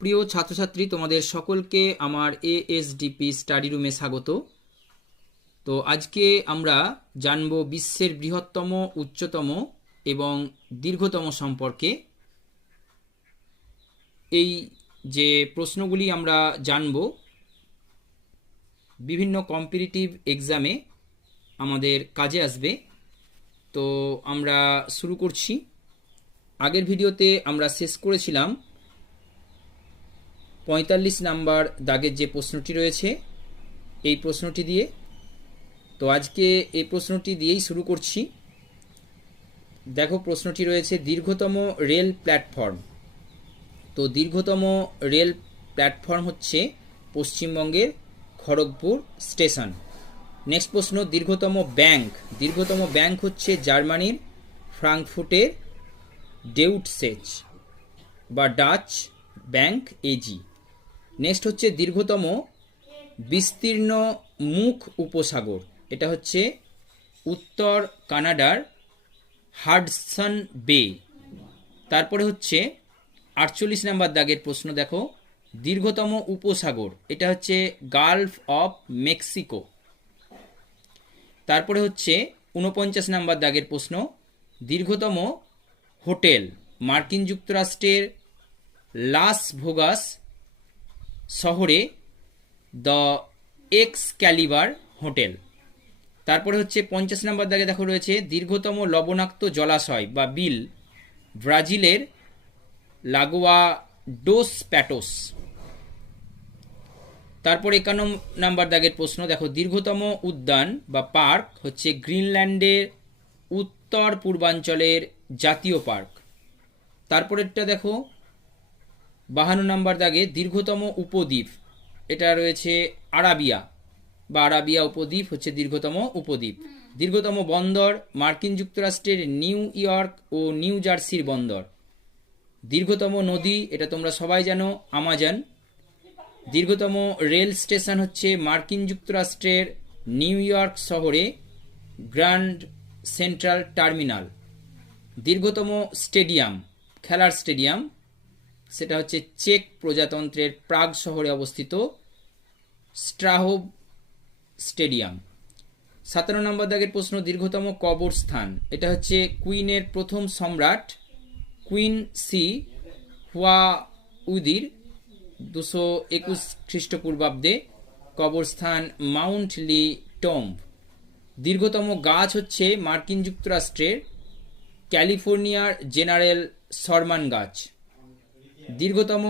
প্রিয় ছাত্রছাত্রী, তোমাদের সকলকে আমার এএসডিপি স্টাডি রুমে স্বাগত। তো আজকে আমরা জানব বিশ্বের বৃহত্তম, উচ্চতম এবং দীর্ঘতম সম্পর্কে। এই যে প্রশ্নগুলি আমরা জানব বিভিন্ন কম্পিটিটিভ এক্সামে আমাদের কাজে আসবে। তো আমরা শুরু করছি। আগের ভিডিওতে আমরা শেষ করেছিলাম 45 নাম্বার দাগের যে প্রশ্নটি রয়েছে এই প্রশ্নটি দিয়ে। তো আজকে এই প্রশ্নটি দিয়েই শুরু করছি। দেখো, প্রশ্নটি রয়েছে দীর্ঘতম রেল প্ল্যাটফর্ম। তো দীর্ঘতম রেল প্ল্যাটফর্ম হচ্ছে পশ্চিমবঙ্গের খড়গপুর স্টেশন। নেক্সট প্রশ্ন, দীর্ঘতম ব্যাংক। দীর্ঘতম ব্যাংক হচ্ছে জার্মানির ফ্রাঙ্কফুর্টের ডেউটসেচ বা ডাচ ব্যাংক এজি। নেক্সট হচ্ছে দীর্ঘতম বিস্তীর্ণ মুখ উপসাগর। এটা হচ্ছে উত্তর কানাডার হাডসন বে। তারপরে হচ্ছে 48 নাম্বার দাগের প্রশ্ন। দেখো, দীর্ঘতম উপসাগর এটা হচ্ছে গালফ অফ মেক্সিকো। তারপরে হচ্ছে 49 নাম্বার দাগের প্রশ্ন, দীর্ঘতম হোটেল মার্কিন যুক্তরাষ্ট্রের লাস ভেগাস শহরে দ্য এক্সক্যালিবার হোটেল। তারপরে হচ্ছে 50 নাম্বার দাগে দেখো রয়েছে দীর্ঘতম লবণাক্ত জলাশয় বা বিল ব্রাজিলের লাগোয়া ডোস প্যাটোস। তারপর 51 নাম্বার দাগের প্রশ্ন। দেখো, দীর্ঘতম উদ্যান বা পার্ক হচ্ছে গ্রিনল্যান্ডের উত্তর পূর্বাঞ্চলের জাতীয় পার্ক। তারপরেরটা দেখো 52 নাম্বার দাগে দীর্ঘতম উপদ্বীপ, এটা রয়েছে আরাবিয়া বা আরাবিয়া উপদ্বীপ হচ্ছে দীর্ঘতম উপদ্বীপ। দীর্ঘতম বন্দর মার্কিন যুক্তরাষ্ট্রের নিউ ইয়র্ক ও নিউ জার্সির বন্দর। দীর্ঘতম নদী এটা তোমরা সবাই জানো, আমাজন। দীর্ঘতম রেল স্টেশন হচ্ছে মার্কিন যুক্তরাষ্ট্রের নিউ ইয়র্ক শহরে গ্র্যান্ড সেন্ট্রাল টার্মিনাল। দীর্ঘতম স্টেডিয়াম, খেলার স্টেডিয়াম, সেটা হচ্ছে চেক প্রজাতন্ত্রের প্রাগ শহরে অবস্থিত স্ট্রাহোভ স্টেডিয়াম। 57 নম্বর দাগের প্রশ্ন, দীর্ঘতম কবরস্থান এটা হচ্ছে কুইনের প্রথম সম্রাট কুইন সি হুয়াউদির 221 খ্রিস্টপূর্বাব্দে কবরস্থান মাউন্ট লি টম্ব। দীর্ঘতম গাছ হচ্ছে মার্কিন যুক্তরাষ্ট্রের ক্যালিফোর্নিয়ার জেনারেল শরমান গাছ। দীর্ঘতম